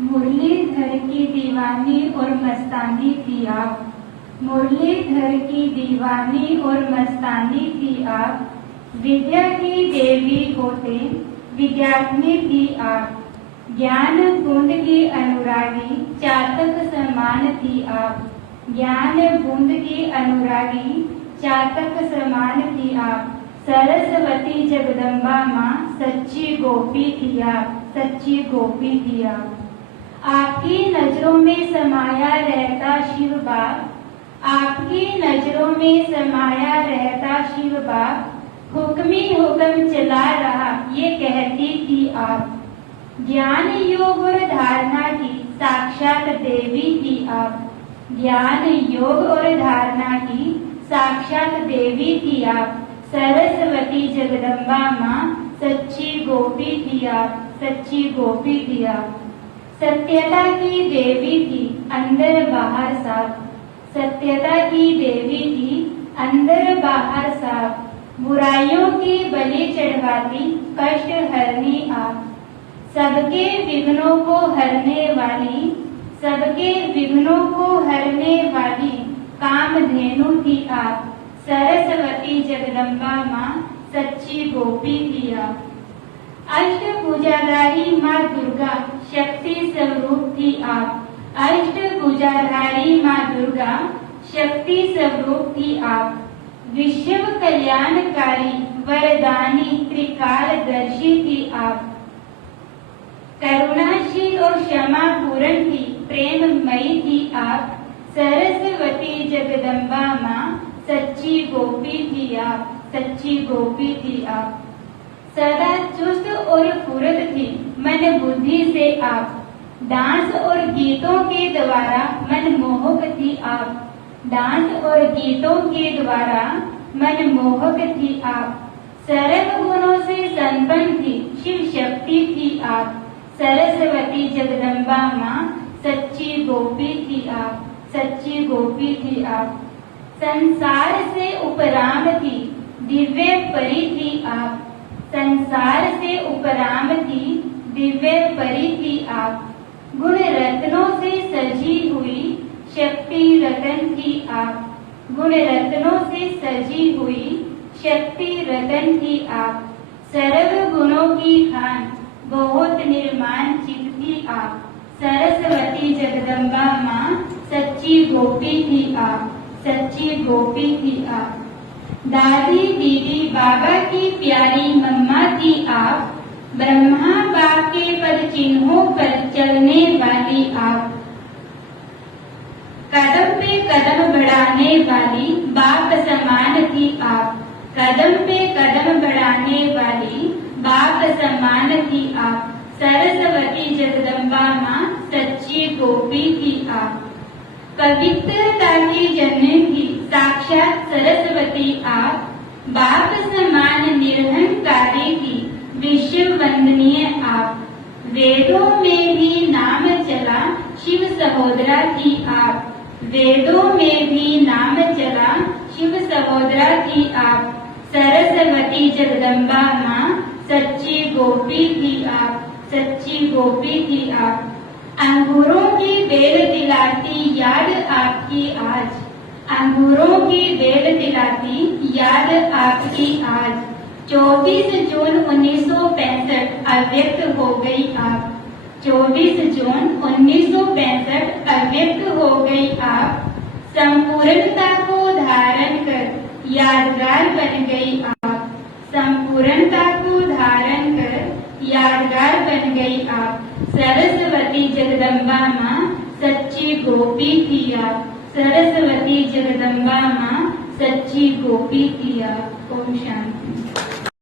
मुरलीधर की दीवानी और मस्तानी थी आप, मुरलीधर की दीवानी और मस्तानी थी आप। विद्या की देवी होते विद्यार्थी थी आप, ज्ञान बूंद की अनुरागी चातक समान थी आप, ज्ञान बूंद की अनुरागी चातक समान थी आप। सरस्वती जगदम्बा माँ सच्ची गोपी थी आप, सच्ची गोपी थी आप। आपकी नजरों में समाया रहता शिव बाप, आपकी नजरों में समाया रहता शिव बाप। हुक्मी हुक्म चला रहा ये कहती थी आप, ज्ञान योग और धारणा की साक्षात देवी थी आप, ज्ञान योग और धारणा की साक्षात देवी थी आप। सरस्वती जगदम्बा माँ सच्ची गोपी थी आप, सच्ची गोपी थी आप। सत्यता की देवी थी अंदर बाहर साफ, सत्यता की देवी थी अंदर बाहर साफ। बुराइयों की बलि चढ़वाती कष्ट हरनी आप, सबके विघ्नों को हरने वाली, सबके विघ्नों को हरने वाली कामधेनु थी आप। सरस्वती जगदम्बा माँ सच्ची गोपी थी आप। अष्टभुजाधारी माँ दुर्गा शक्ति स्वरूप थी आप, अष्टभुजाधारी माँ दुर्गा शक्ति स्वरूप थी आप। विश्व कल्याणकारी वरदानी त्रिकालदर्शी थी आप, करुणाशील और क्षमा पूर्ण थी प्रेममयी थी आप। सरस्वती जगदम्बा माँ सच्ची गोपी थी आप, सच्ची गोपी थी आप। सदा चुस्त और फुर्त थी मन बुद्धि से आप, डांस और गीतों के द्वारा मन मोहक थी आप, डांस और गीतों के द्वारा मन मोहक थी आप। सर्व गुणों से संपन्न थी शिव शक्ति थी आप। सरस्वती जगदम्बा माँ सच्ची गोपी थी आप, सच्ची गोपी थी आप। संसार से उपराम थी दिव्य परी थी आप, संसार से उपराम थी दिव्य परी थी आप। गुण रत्नों से सजी हुई शक्ति रतन थी आप, गुण रत्नों से सजी हुई शक्ति रतन थी आप। सर्व गुणों की खान बहुत निर्माण चित थी आप। सरस्वती जगदम्बा माँ सच्ची गोपी थी आप, सच्ची गोपी थी आप। दादी दीदी बाबा की प्यारी मम्मा थी आप, ब्रह्मा बाप के पद चिन्हों पर चलने वाली आप। कदम पे कदम बढ़ाने वाली बाप समान थी आप, कदम पे कदम बढ़ाने वाली बाप समान थी आप। सरस्वती जगदम्बा माँ सच्ची गोपी थी आप। पवित्रता की जननी थी साक्षात सरस्वती आप, बाप समान निरहंकारी थी विश्व वंदनीय आप। वेदों में भी नाम चला शिव सहोदरा थी आप, वेदों में भी नाम चला शिव सहोदरा थी आप। सरस्वती जगदम्बा माँ सच्ची गोपी थी आप, सच्ची गोपी थी आप। अंगूरों की बेल दिलाती याद आपकी आज, अंगूरों की बेल दिलाती याद आपकी आज। 24 जून 1965 अव्यक्त हो गई आप, 24 जून 1965 अव्यक्त हो गई आप। संपूर्णता को धारण कर यादगार बन गई आप, संपूर्णता को धारण कर यादगार बन गई आप। सरस्वती जगदम्बा माँ सच्ची गोपी थी आप, सरस्वती जगदम्बा माँ सच्ची गोपी थी आप। ओम शांति।